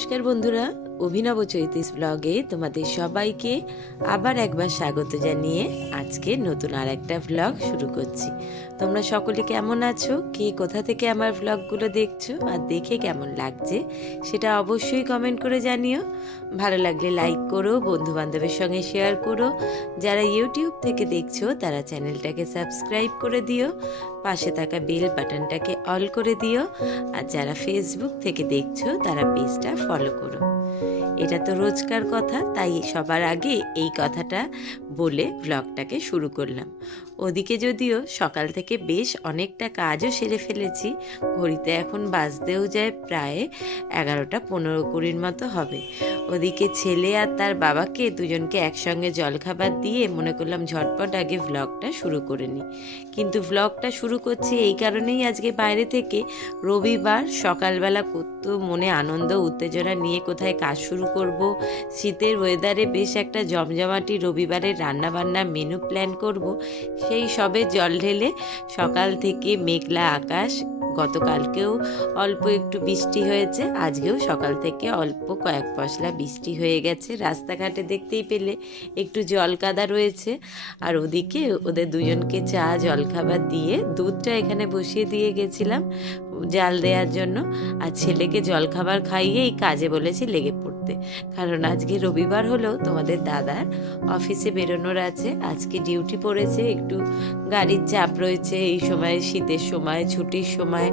নমস্কার বন্ধুরা, অভিনব চৈতিস ব্লগে তোমাদের সবাইকে আবার একবার স্বাগত জানিয়ে আজকে নতুন আর একটা ব্লগ শুরু করছি। তোমরা সকলে কেমন আছো, কে কোথা থেকে আমার ব্লগগুলো দেখছো আর দেখে কেমন লাগছে সেটা অবশ্যই কমেন্ট করে জানিও। ভালো লাগলে লাইক করো, বন্ধু বান্ধবের সঙ্গে শেয়ার করো। যারা ইউটিউব থেকে দেখছো তারা চ্যানেলটাকে সাবস্ক্রাইব করে দিও, পাশে থাকা বেল বাটনটাকে অল করে দিও। আর যারা ফেসবুক থেকে দেখছো তারা পেজটা ফলো করো। এটা তো রোজকার কথা, তাই সবার আগে এই কথাটা বলে ব্লগটাকে শুরু করলাম। ওদিকে যদিও সকাল থেকে বেশ অনেকটা কাজও সেরে ফেলেছি, ঘড়িতে এখন বাজতেও যায় প্রায় 11টা 15-20 মতো হবে। ওদিকে ছেলে আর তার বাবাকে দুজনকে একসঙ্গে জলখাবার দিয়ে মনে করলাম ঝটপট আগে ব্লগটা শুরু করে নিই। কিন্তু ব্লগটা শুরু করছি এই কারণেই, আজকে বাইরে থেকে রবিবার সকালবেলা কত মনে আনন্দ উত্তেজনা নিয়ে কোথায় কাজ শুরু করব, শীতের ওয়েদারে বেশ একটা জমজমাটি রবিবারের রান্নাবান্না মেনু প্ল্যান করব, সেই সবে জল ঢেলে সকাল থেকে মেঘলা আকাশ। গতকালকেও অল্প একটু বৃষ্টি হয়েছে, আজকেও সকাল থেকে অল্প কয়েক পশলা বৃষ্টি হয়ে গেছে। রাস্তাঘাটে দেখতেই পেলে একটু জল কাদা রয়েছে। আর ওদিকে ওদের দুজনকে চা জলখাবার দিয়ে দুধটা এখানে বসিয়ে দিয়ে গেছিলাম জাল দেওয়ার জন্য, আর ছেলেকে জলখাবার খাইয়েই কাজে বলেছি লেগে পড়তে। কারণ আজকে রবিবার হলেও তোমাদের দাদার অফিসে বেরোনোর আছে, আজকে ডিউটি পড়েছে, একটু গাড়ির চাপ রয়েছে। এই সময় শীতের সময় ছুটির সময়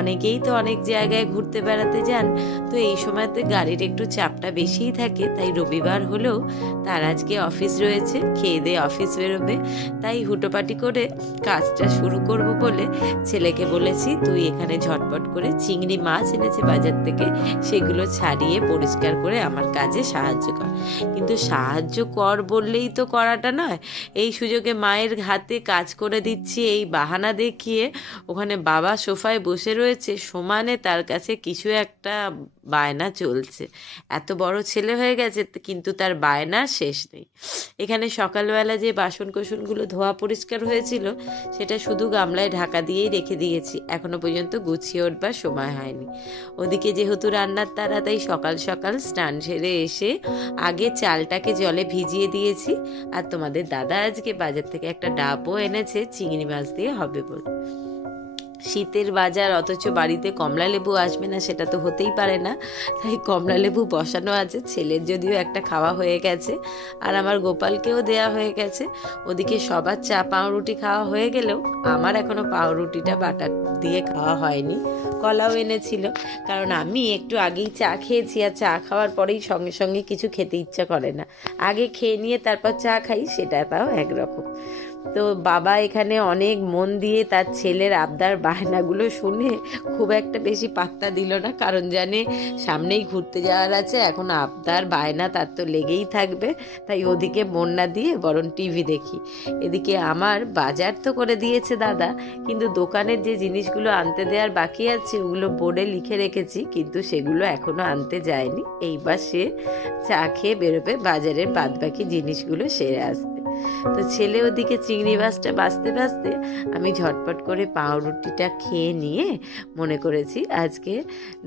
অনেকেই তো অনেক জায়গায় ঘুরতে বেড়াতে যান, তো এই সময়তে গাড়ির একটু চাপটা বেশিই থাকে। তাই রবিবার হলেও তার আজকে অফিস রয়েছে, খেয়ে দিয়ে অফিস বেরোবে। তাই হুটোপাটি করে কাজটা শুরু করব বলে ছেলেকে বলেছি তুই এখানে ঝটপট করে চিংড়ি মাছ এনেছে বাজার থেকে, সেগুলো ছাড়িয়ে পরিষ্কার করে আমার কাজে সাহায্য কর। কিন্তু সাহায্য কর বললেই তো করাটা নয়, এই সুযোগে মায়ের হাতে কাজ করে দিচ্ছি এই বাহানা দেখিয়ে ওখানে বাবা সোফায় বসে রয়েছে, সমানে তার কাছে কিছু একটা বায়না চলছে। এত বড় ছেলে হয়ে গেছে কিন্তু তার বায়না শেষ নেই। এখানে সকালবেলা যে বাসন কোসনগুলো ধোয়া পরিষ্কার হয়েছিল সেটা শুধু গামলায় ঢাকা দিয়েই রেখে দিয়েছি, এখনো পর্যন্ত গুছিয়ে উঠবার সময় হয়নি। ওদিকে যেহেতু রান্নার তাড়া, তাই সকাল সকাল স্নান সেরে এসে আগে চালটাকে জলে ভিজিয়ে দিয়েছি। আর তোমাদের দাদা আজকে বাজার থেকে একটা ডাবও এনেছে চিংড়ি মাছ দিয়ে হবে বলে। শীতের বাজার, অথচ বাড়িতে কমলা লেবু আসবে না সেটা তো হতেই পারে না, তাই কমলা লেবু বসানো আছে। ছেলের যদিও একটা খাওয়া হয়ে গেছে আর আমার গোপালকেও দেয়া হয়ে গেছে। ওদিকে সবার চা পাউরুটি খাওয়া হয়ে গেলেও আমার এখনো পাউরুটিটা বাটা দিয়ে খাওয়া হয়নি। কলাও এনেছিল, কারণ আমি একটু আগেই চা খেয়েছি, আর চা খাওয়ার পরেই সঙ্গে সঙ্গে কিছু খেতে ইচ্ছা করে না, আগে খেয়ে নিয়ে তারপর চা খাই, সেটা তাও একরকম। তো বাবা এখানে অনেক মন দিয়ে তার ছেলের আবদার বায়নাগুলো শুনে খুব একটা বেশি পাত্তা দিল না, কারণ জানে সামনেই ঘুরতে যাওয়ার আছে, এখন আবদার বায়না তার তো লেগেই থাকবে। তাই ওদিকে মন না দিয়ে বরং টিভি দেখি। এদিকে আমার বাজার তো করে দিয়েছে দাদা, কিন্তু দোকানের যে জিনিসগুলো আনতে দেওয়ার বাকি আছে ওগুলো বোর্ডে লিখে রেখেছি, কিন্তু সেগুলো এখনো আনতে যায়নি। এইবার সে চা খেয়ে বেরোবে বাজারের বাদবাকি জিনিসগুলো সেরে আসতে। তো ছেলে ওদিকে চিংড়ি মাছটা বাছতে বাছতে আমি ঝটপট করে পাউরুটিটা খেয়ে নিয়ে মনে করেছি আজকে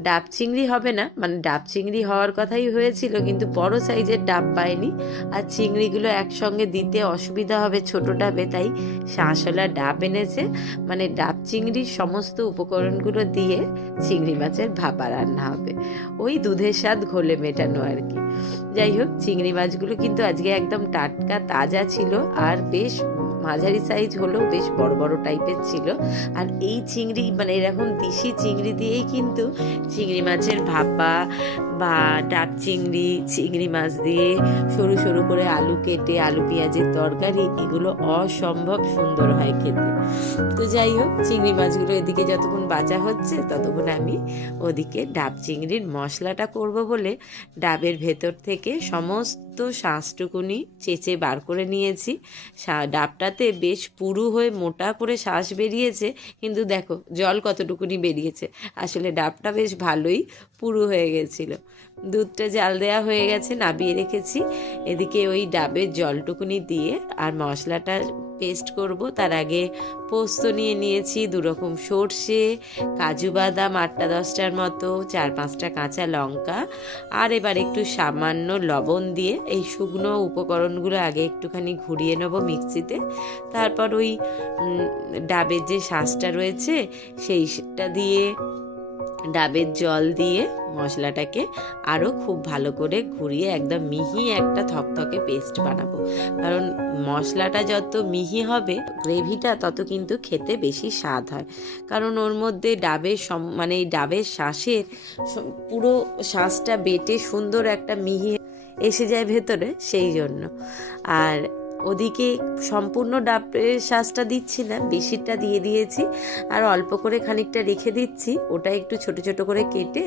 ডাব চিংড়ি হবে না, মানে ডাব চিংড়ি হওয়ার কথাই হয়েছিল কিন্তু বড় সাইজের ডাব পাইনি, আর চিংড়িগুলো একসঙ্গে দিতে অসুবিধা হবে ছোট ডাবে, তাই শাঁসওয়ালা ডাব এনেছে। মানে ডাব চিংড়ির সমস্ত উপকরণগুলো দিয়ে চিংড়ি মাছের ভাপা রান্না হবে, ওই দুধের স্বাদ ঘোলে মেটানো আর কি। যাই হোক, চিংড়ি মাছগুলো কিন্তু আজকে একদম টাটকা তাজা ছিল, আর বেশ মাঝারি সাইজ হলেও বেশ বড় বড় টাইপের ছিল। আর এই চিংড়ি মানে এরকম দেশি চিংড়ি দিয়েই কিন্তু চিংড়ি মাছের ভাপা বা ডাব চিংড়ি, চিংড়ি মাছ দিয়ে সরু সরু করে আলু কেটে আলু পেঁয়াজের তরকারি, এগুলো অসম্ভব সুন্দর হয় খেতে। তো যাই হোক, চিংড়ি মাছগুলো এদিকে যতক্ষণ বাঁচা হচ্ছে ততক্ষণ আমি ওদিকে ডাব চিংড়ির মশলাটা করব বলে ডাবের ভেতর থেকে সমস্ত শাঁসটুকুনি চেঁচে বার করে নিয়েছি। ডাবটাতে বেশ পুরু হয়ে মোটা করে শাঁস বেরিয়েছে, কিন্তু দেখো জল কতটুকুনি বেরিয়েছে, আসলে ডাবটা বেশ ভালোই পুরু হয়ে গেছিলো। দুধটা জাল দেওয়া হয়ে গেছে, নাবিয়ে রেখেছি। এদিকে ওই ডাবের জলটুকুনি দিয়ে আর মশলাটা পেস্ট করব। তার আগে পোস্ত নিয়ে নিয়েছি, 2 রকম সর্ষে, কাজু বাদাম 8-10টার মতো, 4-5টা কাঁচা লঙ্কা, আর এবার একটু সামান্য লবণ দিয়ে এই শুকনো উপকরণগুলো আগে একটুখানি ঘুরিয়ে নেব মিক্সিতে। তারপর ওই ডাবের যে শাঁসটা রয়েছে সেইটা দিয়ে, ডাবের জল দিয়ে মশলাটাকে আরও খুব ভালো করে ঘুরিয়ে একদম মিহি একটা থকথকে পেস্ট বানাবো। কারণ মশলাটা যত মিহি হবে গ্রেভিটা তত কিন্তু খেতে বেশি স্বাদ হয়। কারণ ওর মধ্যে ডাবের মানে এই ডাবের শাঁসের পুরো শাঁসটা বেটে সুন্দর একটা মিহি এসে যায় ভেতরে, সেই জন্য। আর ওদিকে সম্পূর্ণ ডাবের শাঁসটা দিচ্ছি না, বেশিটা দিয়ে দিয়েছি, আর অল্প করে খানিকটা রেখে দিচ্ছি। ওটা একটু ছোট ছোট করে কেটে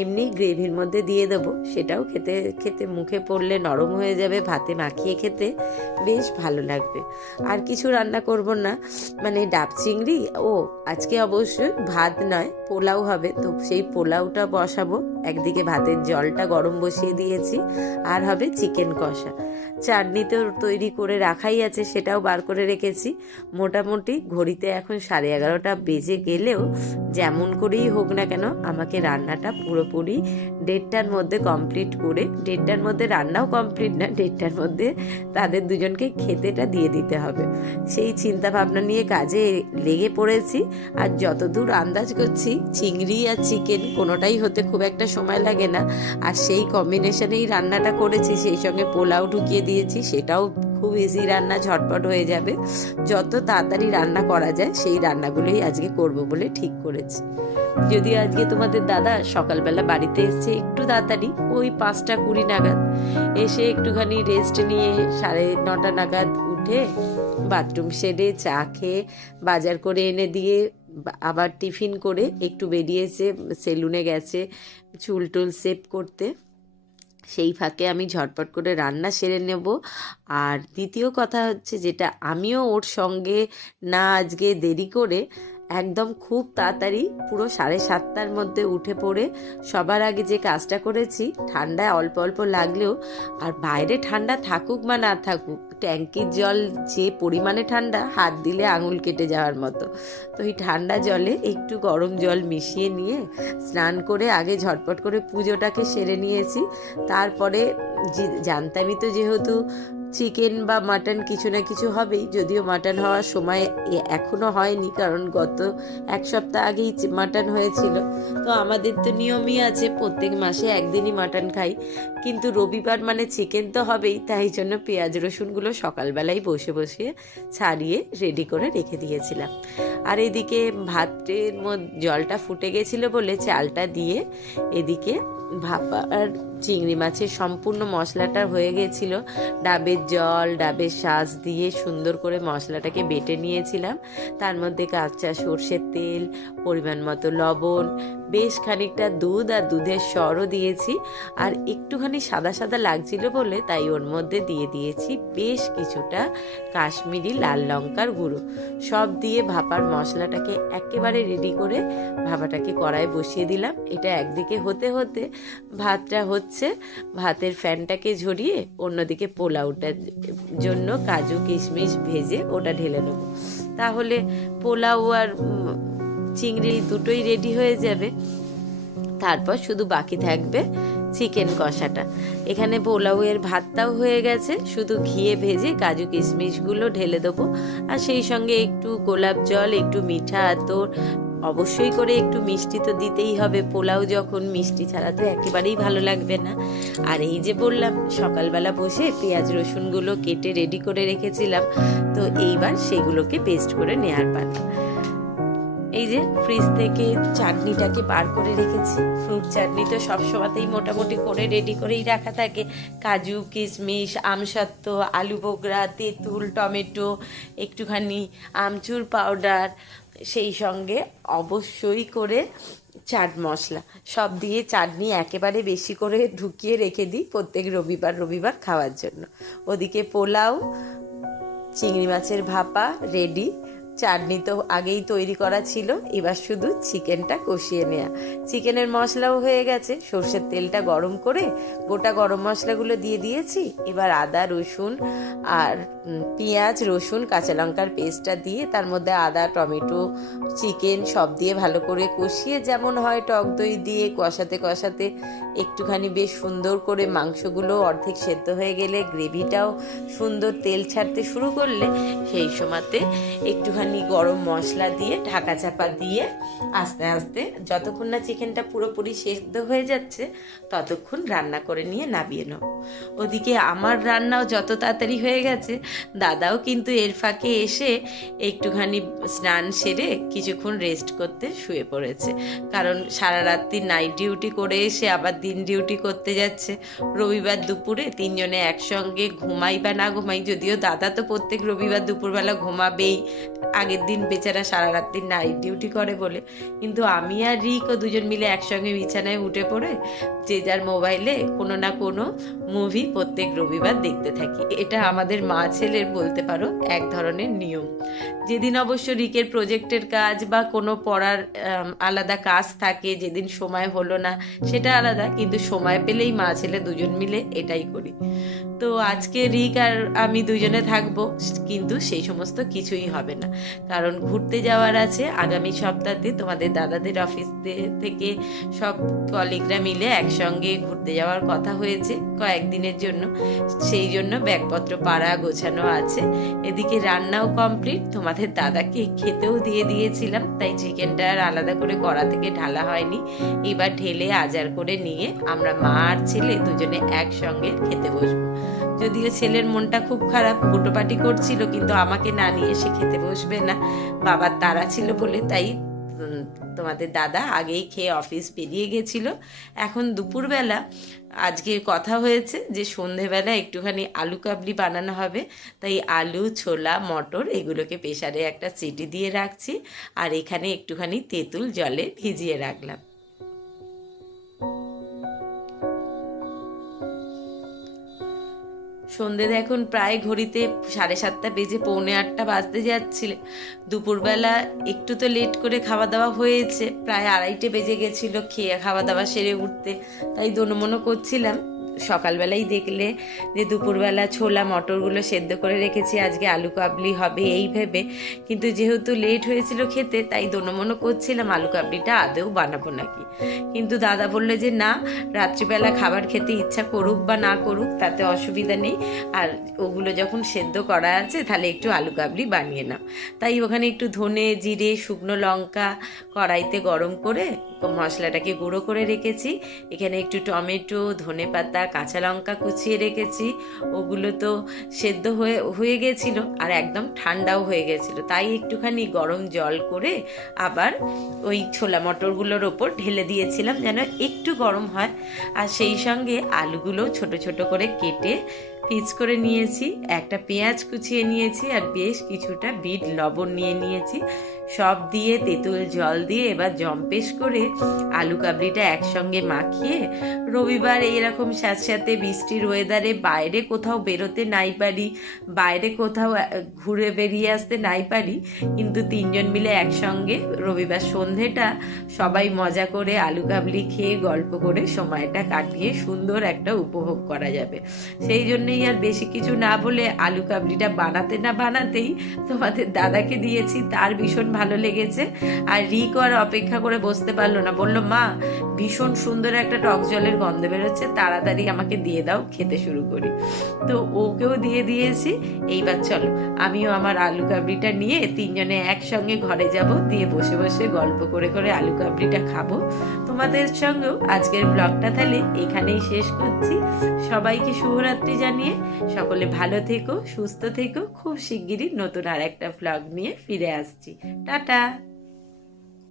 এমনি গ্রেভির মধ্যে দিয়ে দেবো। সেটাও খেতে খেতে মুখে পড়লে নরম হয়ে যাবে, ভাতে মাখিয়ে খেতে বেশ ভালো লাগবে। আর কিছু রান্না করব না, মানে ডাব চিংড়ি। আজকে অবশ্যই ভাত নয়, পোলাও হবে, তো সেই পোলাওটা বসাবো। একদিকে ভাতের জলটা গরম বসিয়ে দিয়েছি, আর হবে চিকেন কষা। চাটনি তো তৈরি করে রাখাই আছে, সেটাও বার করে রেখেছি। মোটামুটি ঘড়িতে এখন 11:30 বেজে গেলেও যেমন করেই হোক না কেন আমাকে রান্নাটা পুরোপুরি 1:30টার মধ্যে কমপ্লিট করে, 1:30টার মধ্যে রান্নাও কমপ্লিট না, 1:30টার মধ্যে তাদের দুজনকে খেতেটা দিয়ে দিতে হবে। সেই চিন্তা ভাবনা নিয়ে কাজে লেগে পড়েছি। আর যতদূর আন্দাজ করছি, চিংড়ি আর চিকেন কোনোটাই হতে খুব একটা সময় লাগে না, আর সেই কম্বিনেশনেই রান্নাটা করেছি। সেই সঙ্গে পোলাও ঢুকিয়ে দিয়েছি, সেটাও খুব ইজি রান্না, ঝটপট হয়ে যাবে। যত তাড়াতাড়ি রান্না করা যায় সেই রান্নাগুলোই আজকে করব বলে ঠিক করেছি। যদিও আজকে তোমাদের দাদা সকালবেলা বাড়িতে এসছে একটু তাড়াতাড়ি, ওই 5:20 নাগাদ এসে একটুখানি রেস্ট নিয়ে 9:30 নাগাদ উঠে বাথরুম সেরে চা খেয়ে বাজার করে এনে দিয়ে আবার টিফিন করে একটু বেরিয়েছে, সেলুনে গেছে চুল টুল সেভ করতে। সেই ফাঁকে আমি ঝটপট করে রান্না সেরে নেব। আর দ্বিতীয় কথা হচ্ছে, যেটা আমিও ওর সঙ্গে না আজকে দেরি করে একদম খুব তাড়াতাড়ি পুরো 7:30টার মধ্যে উঠে পড়ে সবার আগে যে কাজটা করেছি, ঠান্ডা অল্প অল্প লাগলেও, আর বাইরে ঠান্ডা থাকুক বা না থাকুক, ট্যাঙ্কির জল যে পরিমাণে ঠান্ডা, হাত দিলে আঙুল কেটে যাওয়ার মতো। তো এই ঠান্ডা জলে একটু গরম জল মিশিয়ে নিয়ে স্নান করে আগে ঝটপট করে পুজোটাকে সেরে নিয়েছি। তারপরে জানতামই তো যেহেতু চিকেন বা মাটন কিছু না কিছু হবেই, যদিও মাটন হওয়ার সময় এখনো হয়নি, কারণ গত 1 সপ্তাহ আগেই মাটন হয়েছিল। তো আমাদের তো নিয়মই আছে প্রত্যেক মাসে একদিনই মাটন খাই, কিন্তু রবিবার মানে চিকেন তো হবেই। তাই জন্য পেঁয়াজ রসুনগুলো সকালবেলায় বসে বসে ছাড়িয়ে রেডি করে রেখে দিয়েছিলাম। আর এদিকে ভাতের মধ্যে জলটা ফুটে গেছিলো বলে চালটা দিয়ে এদিকে ভাপার চিংড়ি মাছের সম্পূর্ণ মশলাটা হয়ে গেছিল। ডাবের জল, ডাবের শাঁস দিয়ে সুন্দর করে মশলাটাকে বেটে নিয়েছিলাম। তার মধ্যে কাঁচা সর্ষের তেল, পরিমাণ মতো লবণ, বেশ খানিকটা দুধ আর দুধের সরও দিয়েছি। আর একটুখানি সাদা সাদা লাগছিল বলে তাই ওর মধ্যে দিয়ে দিয়েছি বেশ কিছুটা কাশ্মীরি লাল লঙ্কার গুঁড়ো। সব দিয়ে ভাপার মশলাটাকে একেবারে রেডি করে ভাপাটাকে কড়াই বসিয়ে দিলাম। এটা একদিকে হতে হতে ভাতটা হচ্ছে, ভাতের ফ্যানটাকে ঝরিয়ে অন্যদিকে পোলাওটার জন্য কাজু কিশমিশ ভেজে ওটা ঢেলে নেব। তাহলে পোলাও আর চিংড়ি দুটোই রেডি হয়ে যাবে। তারপর শুধু বাকি থাকবে চিকেন কষাটা। এখানে পোলাওয়ের ভাতটাও হয়ে গেছে, শুধু ঘিয়ে ভেজে কাজু কিশমিশগুলো ঢেলে দেবো। আর সেই সঙ্গে একটু গোলাপ জল, একটু মিঠা আতর, অবশ্যই করে একটু মিষ্টি তো দিতেই হবে, পোলাও যখন মিষ্টি ছাড়া তো একেবারেই ভালো লাগবে না। আর এই যে বললাম সকালবেলা বসে পেঁয়াজ রসুনগুলো কেটে রেডি করে রেখেছিলাম, তো এইবার সেগুলোকে পেস্ট করে নেওয়ার পালা। এই যে ফ্রিজ থেকে চাটনিটাকে বার করে রেখেছি। ফ্রুট চাটনি তো সবসময়তেই মোটামুটি করে রেডি করেই রাখা থাকে। কাজু কিশমিশ, আমসত্ত্ব, আলু বোগরা, তেঁতুল, টমেটো, একটুখানি আমচুর পাউডার, সেই সঙ্গে অবশ্যই করে চাট মশলা সব দিয়ে চাটনি একেবারে বেশি করে ঢুকিয়ে রেখে দিই প্রত্যেক রবিবার খাওয়ার জন্য। ওদিকে পোলাও, চিংড়ি মাছের ভাপা রেডি, চাটনি তো আগেই তৈরি করা ছিল, এবার শুধু চিকেনটা কষিয়ে নেওয়া। চিকেনের মশলাও হয়ে গেছে, সর্ষের তেলটা গরম করে গোটা গরম মশলাগুলো দিয়ে দিয়েছি। এবার আদা রসুন আর পেঁয়াজ রসুন কাঁচা লঙ্কার পেস্টটা দিয়ে তার মধ্যে আদা টমেটো চিকেন সব দিয়ে ভালো করে কষিয়ে, যেমন হয় টক দই দিয়ে কষাতে কষাতে একটুখানি বেশ সুন্দর করে মাংসগুলো অর্ধেক সেদ্ধ হয়ে গেলে, গ্রেভিটাও সুন্দর তেল ছাড়তে শুরু করলে, সেই সময়তে একটুখানি গরম মশলা দিয়ে ঢাকা চাপা দিয়ে আস্তে আস্তে যতক্ষণ না চিকেনটা পুরোপুরি সেদ্ধ হয়ে যাচ্ছে ততক্ষণ রান্না করে নিয়ে নামিয়ে নেব। ওদিকে আমার রান্নাও যত তাড়াতাড়ি হয়ে গেছে, দাদাও কিন্তু এর ফাঁকে এসে একটুখানি স্নান সেরে কিছুক্ষণ রেস্ট করতে শুয়ে পড়েছে। কারণ সারা রাত্রি নাইট ডিউটি করে এসে আবার দিন ডিউটি করতে যাচ্ছে। রবিবার দুপুরে তিনজনে একসঙ্গে ঘুমাই বা না ঘুমাই, যদিও দাদা তো প্রত্যেক রবিবার দুপুরবেলা ঘুমাবেই, আগের দিন বেচারা সারা রাত্রি নাইট ডিউটি করে বলে, কিন্তু আমি আর রিকও দুজন মিলে একসঙ্গে বিছানায় উঠে পড়ে যে যার মোবাইলে কোনো না কোনো মুভি প্রত্যেক রবিবার দেখতে থাকি। এটা আমাদের মা ছেলের বলতে পারো এক ধরনের নিয়ম। যেদিন অবশ্য রিকের প্রজেক্টের কাজ বা কোনো পড়ার আলাদা কাজ থাকে, যেদিন সময় হলো না সেটা আলাদা, কিন্তু সময় পেলেই মা ছেলে দুজন মিলে এটাই করি। তো আজকে রিক আর আমি দুজনে থাকবো, কিন্তু সেই সমস্ত কিছুই হবে না, কারণ ঘুরতে যাওয়ার আছে আগামী সপ্তাহে। তোমাদের দাদাদের অফিস থেকে সব কলিগরা মিলে একসঙ্গে ঘুরতে যাওয়ার কথা হয়েছে কয়েকদিনের জন্য, সেই জন্য ব্যাগপত্র পাড়া গোছানো আছে। এদিকে রান্নাও কমপ্লিট, তোমাদের দাদাকে খেতেও দিয়ে দিয়েছিলাম, তাই চিকেনটা আর আলাদা করে কড়া থেকে ঢালা হয়নি। এবার ঢেলে আজার করে নিয়ে আমরা মা আর ছেলে দুজনে একসঙ্গে খেতে বসবো। যদিও ছেলের মনটা খুব খারাপ, হুটোপাটি করছিল, কিন্তু আমাকে না নিয়ে সে খেতে বসবে না, বাবার তাড়া ছিল বলে। তাই তোমাদের দাদা আগেই খেয়ে অফিস বেরিয়ে গেছিল। এখন দুপুরবেলা আজকে কথা হয়েছে যে সন্ধেবেলা একটুখানি আলু কাবলি বানানো হবে, তাই আলু ছোলা মটর এগুলোকে প্রেসারে একটা সিটি দিয়ে রাখছি, আর এখানে একটুখানি তেঁতুল জলে ভিজিয়ে রাখলাম। সন্ধে এখন প্রায় ঘড়িতে 7:30 বেজে 7:45 বাজতে যাচ্ছিল। দুপুরবেলা একটু তো লেট করে খাওয়া দাওয়া হয়েছে, প্রায় 2:30 বেজে গেছিলো খেয়ে খাওয়া দাওয়া সেরে উঠতে। তাই দোনমনো করছিলাম, সকালবেলাই দেখলে যে দুপুরবেলা ছোলা মটরগুলো সেদ্ধ করে রেখেছি, আজকে আলু কাবলি হবে এই ভেবে, কিন্তু যেহেতু লেট হয়েছিল খেতে, তাই দোনমনো করছিলাম আলু কাবলিটা আদৌ বানাবো নাকি। কিন্তু দাদা বললে যে না, রাত্রিবেলা খাবার খেতে ইচ্ছা করুক বা না করুক তাতে অসুবিধা নেই, আর ওগুলো যখন সেদ্ধ করা আছে তাহলে একটু আলু কাবলি বানিয়ে নাও। তাই ওখানে একটু ধনে জিরে শুকনো লঙ্কা কড়াইতে গরম করে মশলাটাকে গুঁড়ো করে রেখেছি। এখানে একটু টমেটো ধনে পাতা কাঁচা লঙ্কা কুচিয়ে রেখেছি, ওগুলো তো সেদ্ধ হয়ে গেছিল আর একদম ঠান্ডাও হয়ে গেছিল, তাই একটুখানি গরম জল করে আবার ওই ছোলা মটরগুলোর ওপর ঢেলে দিয়েছিলাম যেন একটু গরম হয়। আর সেই সঙ্গে আলুগুলো ছোট ছোট করে কেটে পিস করে নিয়েছি, একটা পেঁয়াজ কুচিয়ে নিয়েছি, আর বেশ কিছুটা বিট লবণ নিয়ে নিয়েছি। সব দিয়ে তেঁতুল জল দিয়ে এবার জম্পেশ করে আলু কাবলিটা একসঙ্গে মাখিয়ে, রবিবার এইরকম স্যাঁতস্যাঁতে বৃষ্টির ওয়েদারে বাইরে কোথাও বেরোতে নাই পারি, বাইরে কোথাও ঘুরে বেরিয়ে আসতে নাই পারি, কিন্তু তিনজন মিলে একসঙ্গে রবিবার সন্ধেটা সবাই মজা করে আলু কাবলি খেয়ে গল্প করে সময়টা কাটিয়ে সুন্দর একটা উপভোগ করা যাবে। সেই জন্যই আর বেশি কিছু না বলে আলু কাবলিটা বানাতে না বানাতেই তোমাদের দাদাকে দিয়েছি, তার ভীষণ ভালো লেগেছে। আর রিক আর অপেক্ষা করে বসতে পারলো না, বলল মা ভীষণ সুন্দর একটা টক জলের গন্ধ বেরোচ্ছে, তাড়াতাড়ি আমাকে দিয়ে দাও, খেতে শুরু করি। তো ওকেও দিয়ে দিয়েছি। এইবার চলো আমিও আমার আলু কাবলিটা নিয়ে তিনজনে একসঙ্গে ঘরে যাব, দিয়ে বসে বসে গল্প করে করে আলু কাবলিটা খাবো। তোমাদের সঙ্গেও আজকের ব্লগটা তাহলে এখানেই শেষ করছি। সবাইকে শুভরাত্রি জানিয়ে সকলে ভালো থেকো সুস্থ থেকো, খুব শিগগিরই নতুন আর একটা ব্লগ নিয়ে ফিরে আসছি। টাটা।